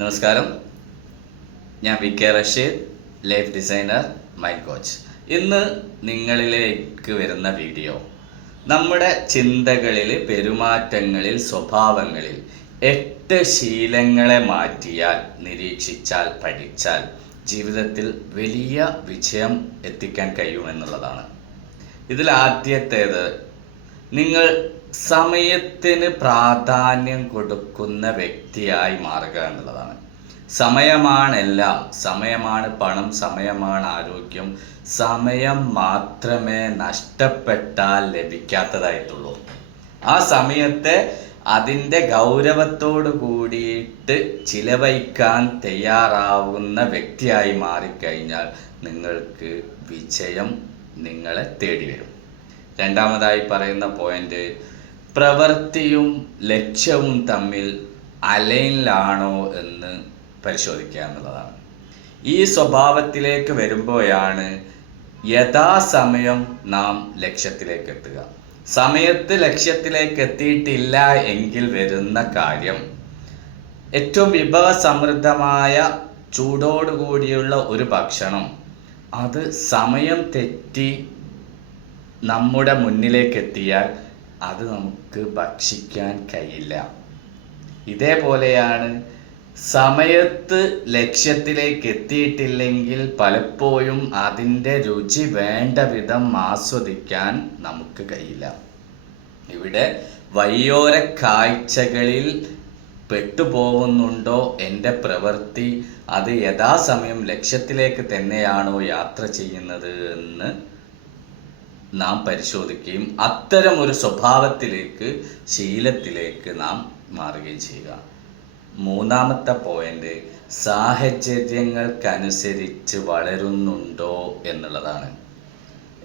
നമസ്കാരം. ഞാൻ V K Rasheed, life designer, mind coach. ഇന്ന് നിങ്ങളിലേക്ക് വരുന്ന വീഡിയോ നമ്മുടെ ചിന്തകളിൽ, പെരുമാറ്റങ്ങളിൽ, സ്വഭാവങ്ങളിൽ 8 ശീലങ്ങളെ മാറ്റിയാൽ, നിരീക്ഷിച്ചാൽ, പഠിച്ചാൽ ജീവിതത്തിൽ വലിയ വിജയം എത്തിക്കാൻ കഴിയുമെന്നുള്ളതാണ്. ഇതിൽ ആദ്യത്തേത്, നിങ്ങൾ സമയത്തിന് പ്രാധാന്യം കൊടുക്കുന്ന വ്യക്തിയായി മാറുക എന്നുള്ളതാണ്. സമയമാണെല്ലാം. സമയമാണ് പണം, സമയമാണ് ആരോഗ്യം. സമയം മാത്രമേ നഷ്ടപ്പെട്ടാൽ ലഭിക്കാത്തതായിട്ടുള്ളൂ. ആ സമയത്തെ അതിൻ്റെ ഗൗരവത്തോടു കൂടിയിട്ട് ചിലവഴിക്കാൻ തയ്യാറാവുന്ന വ്യക്തിയായി മാറിക്കഴിഞ്ഞാൽ നിങ്ങൾക്ക് വിജയം നിങ്ങളെ തേടി വരും. രണ്ടാമതായി പറയുന്ന പോയിന്റ്, പ്രവൃത്തിയും ലക്ഷ്യവും തമ്മിൽ അലൈനിലാണോ എന്ന് പരിശോധിക്കുക എന്നുള്ളതാണ്. ഈ സ്വഭാവത്തിലേക്ക് വരുമ്പോഴാണ് യഥാസമയം നാം ലക്ഷ്യത്തിലേക്ക് എത്തുക. സമയത്ത് ലക്ഷ്യത്തിലേക്ക് എത്തിയിട്ടില്ല എങ്കിൽ വരുന്ന കാര്യം, ഏറ്റവും വിഭവസമൃദ്ധമായ ചൂടോടുകൂടിയുള്ള ഒരു ഭക്ഷണം അത് സമയം തെറ്റി നമ്മുടെ മുന്നിലേക്ക് എത്തിയാൽ അത് നമുക്ക് ഭക്ഷിക്കാൻ കഴിയില്ല. ഇതേപോലെയാണ് സമയത്ത് ലക്ഷ്യത്തിലേക്ക് എത്തിയിട്ടില്ലെങ്കിൽ പലപ്പോഴും അതിൻ്റെ രുചി വേണ്ട വിധം ആസ്വദിക്കാൻ നമുക്ക് കഴിയില്ല. ഇവിടെ വഴിയോര കാഴ്ചകളിൽ പെട്ടുപോകുന്നുണ്ടോ എൻ്റെ പ്രവൃത്തി? അത് യഥാസമയം ലക്ഷ്യത്തിലേക്ക് തന്നെയാണോ യാത്ര ചെയ്യുന്നത് എന്ന് നാം പരിശോധിക്കുകയും അത്തരം ഒരു സ്വഭാവത്തിലേക്ക്, ശീലത്തിലേക്ക് നാം മാറുകയും ചെയ്യുക. മൂന്നാമത്തെ പോയിന്റ്, സാഹചര്യങ്ങൾക്കനുസരിച്ച് വളരുന്നുണ്ടോ എന്നുള്ളതാണ്.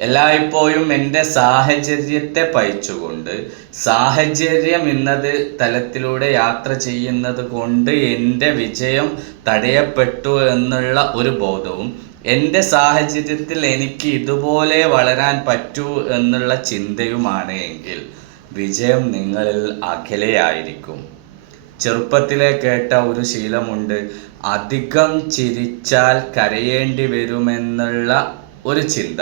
എല്ലായ്പ്പോഴും എൻ്റെ സാഹചര്യത്തെ പഴിച്ചുകൊണ്ട്, സാഹചര്യം എന്നത് തലത്തിലൂടെ യാത്ര ചെയ്യുന്നത് കൊണ്ട് എൻ്റെ വിജയം തടയപ്പെട്ടു എന്നുള്ള ഒരു ബോധവും, എൻ്റെ സാഹചര്യത്തിൽ എനിക്ക് ഇതുപോലെ വളരാൻ പറ്റൂ എന്നുള്ള ചിന്തയുമാണ് എങ്കിൽ വിജയം നിങ്ങളിൽ അകലെയായിരിക്കും. ചെറുപ്പത്തിലെ കേട്ട ഒരു ശീലമുണ്ട്, അധികം ചിരിച്ചാൽ കരയേണ്ടി വരുമെന്നുള്ള ഒരു ചിന്ത.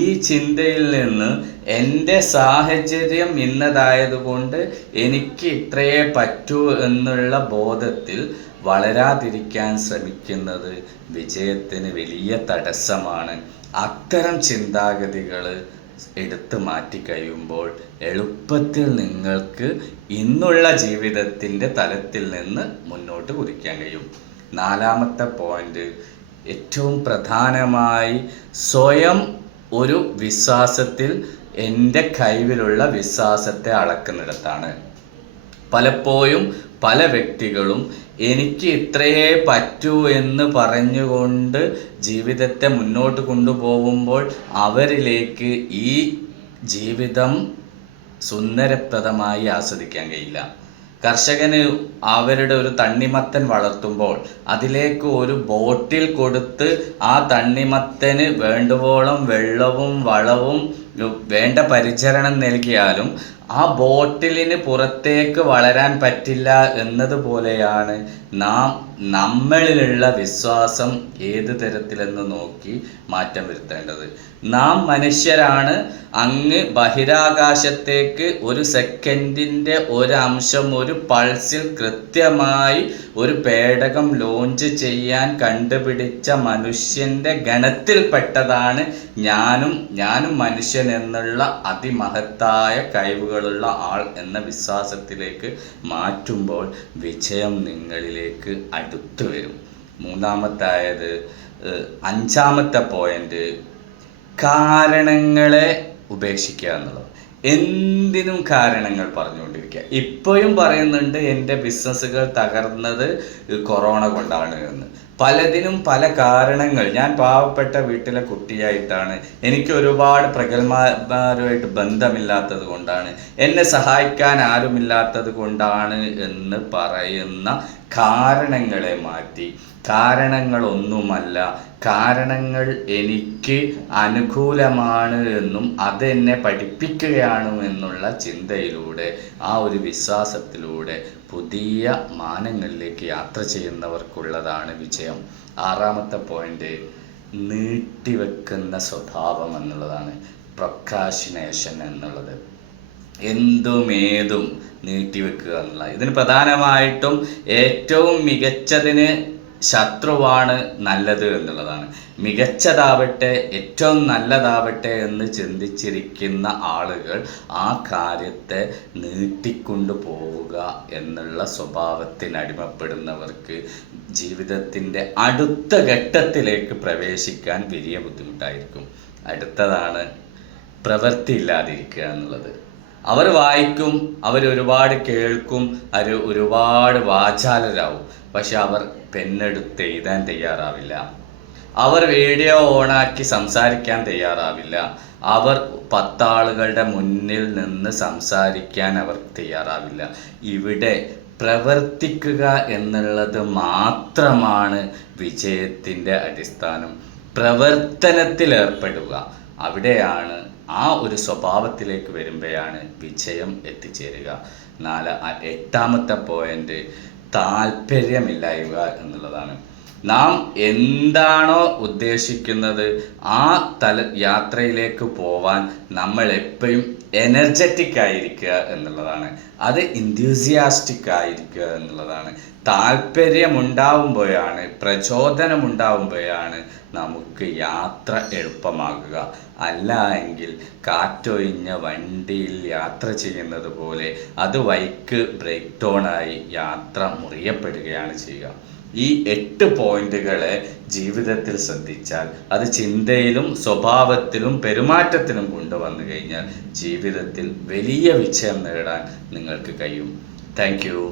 ഈ ചിന്തയിൽ നിന്ന് എൻ്റെ സാഹചര്യം ഇന്നതായതുകൊണ്ട് എനിക്ക് ഇത്രയേ പറ്റൂ എന്നുള്ള ബോധത്തിൽ വളരാതിരിക്കാൻ ശ്രമിക്കുന്നത് വിജയത്തിന് വലിയ തടസ്സമാണ്. അത്തരം ചിന്താഗതികൾ എടുത്തു മാറ്റി കഴിയുമ്പോൾ എളുപ്പത്തിൽ നിങ്ങൾക്ക് ഇന്നുള്ള ജീവിതത്തിൻ്റെ തലത്തിൽ നിന്ന് മുന്നോട്ട് കുതിക്കാൻ കഴിയും. നാലാമത്തെ പോയിന്റ്, ഏറ്റവും പ്രധാനമായി സ്വയം ഒരു വിശ്വാസത്തിൽ, എൻ്റെ കഴിവിലുള്ള വിശ്വാസത്തെ അളക്കുന്നിടത്താണ്. പലപ്പോഴും പല വ്യക്തികളും എനിക്ക് ഇത്രയേ പറ്റൂ എന്ന് പറഞ്ഞുകൊണ്ട് ജീവിതത്തെ മുന്നോട്ട് കൊണ്ടുപോകുമ്പോൾ അവരിലേക്ക് ഈ ജീവിതം സുന്ദരപ്രദമായി ആസ്വദിക്കാൻ കഴിയില്ല. കർഷകന് അവരുടെ ഒരു തണ്ണിമത്തൻ വളർത്തുമ്പോൾ അതിലേക്ക് ഒരു ബോട്ടിൽ കൊടുത്ത് ആ തണ്ണിമത്തന് വേണ്ടുവോളം വെള്ളവും വളവും വേണ്ട പരിചരണം നൽകിയാലും ആ ബോട്ടിലിന് പുറത്തേക്ക് വളരാൻ പറ്റില്ല എന്നതുപോലെയാണ് നമ്മളിലുള്ള വിശ്വാസം ഏത് തരത്തിലെന്ന് നോക്കി മാറ്റം വരുത്തേണ്ടത്. നാം മനുഷ്യരാണ്. അങ്ങ് ബഹിരാകാശത്തേക്ക് ഒരു സെക്കൻഡിൻ്റെ ഒരു അംശം, ഒരു പൾസിൽ കൃത്യമായി ഒരു പേടകം ലോഞ്ച് ചെയ്യാൻ കണ്ടുപിടിച്ച മനുഷ്യൻ്റെ ഗണത്തിൽപ്പെട്ടതാണ് ഞാനും മനുഷ്യൻ എന്നുള്ള അതിമഹത്തായ കഴിവുകളുള്ള ആൾ എന്ന വിശ്വാസത്തിലേക്ക് മാറ്റുമ്പോൾ വിജയം നിങ്ങളിലേക്ക് അടുത്തു വരും. അഞ്ചാമത്തെ പോയിന്റ്, കാരണങ്ങളെ ഉപേക്ഷിക്കുക എന്നുള്ളത്. എന്തിനും കാരണങ്ങൾ പറഞ്ഞുകൊണ്ടിരിക്കുക. ഇപ്പോഴും പറയുന്നുണ്ട് എൻ്റെ ബിസിനസ്സുകൾ തകർന്നത് കൊറോണ കൊണ്ടാണ് എന്ന്. പലതിനും പല കാരണങ്ങൾ. ഞാൻ പാവപ്പെട്ട വീട്ടിലെ കുട്ടിയായിട്ടാണ്, എനിക്ക് ഒരുപാട് പ്രഗത്ഭന്മാരുമായിട്ട് ബന്ധമില്ലാത്തത് കൊണ്ടാണ്, എന്നെ സഹായിക്കാൻ ആരുമില്ലാത്തത് കൊണ്ടാണ് എന്ന് പറയുന്ന കാരണങ്ങളെ മാറ്റി, കാരണങ്ങളൊന്നുമല്ല, കാരണങ്ങൾ എനിക്ക് അനുകൂലമാണ് എന്നും അതെന്നെ പഠിപ്പിക്കുകയാണ് ശരിയാണ് എന്നുള്ള ചിന്തയിലൂടെ, ആ ഒരു വിശ്വാസത്തിലൂടെ പുതിയ മാനങ്ങളിലേക്ക് യാത്ര ചെയ്യുന്നവർക്കുള്ളതാണ് വിജയം. ആറാമത്തെ പോയിന്റ് നീട്ടിവെക്കുന്ന സ്വഭാവം എന്നുള്ളതാണ്. പ്രൊക്രാസ്റ്റിനേഷൻ എന്നുള്ളത് എന്തുമേതും നീട്ടിവെക്കുക എന്നുള്ള, ഇതിന് പ്രധാനമായിട്ടും ഏറ്റവും മികച്ചതിന് ശത്രുവാണ് നല്ലത് എന്നുള്ളതാണ്. മികച്ചതാവട്ടെ, ഏറ്റവും നല്ലതാവട്ടെ എന്ന് ചിന്തിച്ചിരിക്കുന്ന ആളുകൾ ആ കാര്യത്തെ നീട്ടിക്കൊണ്ടു പോവുക എന്നുള്ള സ്വഭാവത്തിനടിമപ്പെടുന്നവർക്ക് ജീവിതത്തിൻ്റെ അടുത്ത ഘട്ടത്തിലേക്ക് പ്രവേശിക്കാൻ വലിയ ബുദ്ധിമുട്ടായിരിക്കും. അടുത്തതാണ് പ്രവൃത്തി ഇല്ലാതിരിക്കുക എന്നുള്ളത്. അവർ വായിക്കും, ഒരുപാട് കേൾക്കും, ഒരുപാട് വാചാലരാകും, പക്ഷെ അവർ പെണ്ണെടുത്ത് എഴുതാൻ തയ്യാറാവില്ല. അവർ വീഡിയോ ഓണാക്കി സംസാരിക്കാൻ തയ്യാറാവില്ല. അവർ 10 ആളുകളുടെ മുന്നിൽ നിന്ന് സംസാരിക്കാൻ അവർ തയ്യാറാവില്ല. ഇവിടെ പ്രവർത്തിക്കുക എന്നുള്ളത് മാത്രമാണ് വിജയത്തിൻ്റെ അടിസ്ഥാനം. പ്രവർത്തനത്തിൽ ഏർപ്പെടുക, അവിടെയാണ്, ആ ഒരു സ്വഭാവത്തിലേക്ക് വരുമ്പോഴാണ് വിജയം എത്തിച്ചേരുക. 8ാമത്തെ പോയിന്റ് താല്പര്യമില്ലായ്മ എന്നുള്ളതാണ്. നാം എന്താണോ ഉദ്ദേശിക്കുന്നത് ആ യാത്രയിലേക്ക് പോവാൻ നമ്മൾ എപ്പോഴും എനർജറ്റിക് ആയിരിക്കുക എന്നുള്ളതാണ്. അത് ഇൻഡ്യൂസിയാസ്റ്റിക് ആയിരിക്കുക എന്നുള്ളതാണ്. താല്പര്യമുണ്ടാവുമ്പോഴാണ്, പ്രചോദനമുണ്ടാവുമ്പോഴാണ് നമുക്ക് യാത്ര എളുപ്പമാകുക. അല്ല എങ്കിൽ കാറ്റൊഴിഞ്ഞ വണ്ടിയിൽ യാത്ര ചെയ്യുന്നത് പോലെ അത് വഴിക്ക് ബ്രേക്ക് ഡൗണായി യാത്ര മുറിയപ്പെടുകയാണ് ചെയ്യുക. ഈ 8 പോയിന്റുകളെ ജീവിതത്തിൽ ശ്രദ്ധിച്ചാൽ, അത് ചിന്തയിലും സ്വഭാവത്തിലും പെരുമാറ്റത്തിലും കൊണ്ടുവന്നു കഴിഞ്ഞാൽ ജീവിതത്തിൽ വലിയ വിജയം നേടാൻ നിങ്ങൾക്ക് കഴിയും. Thank you.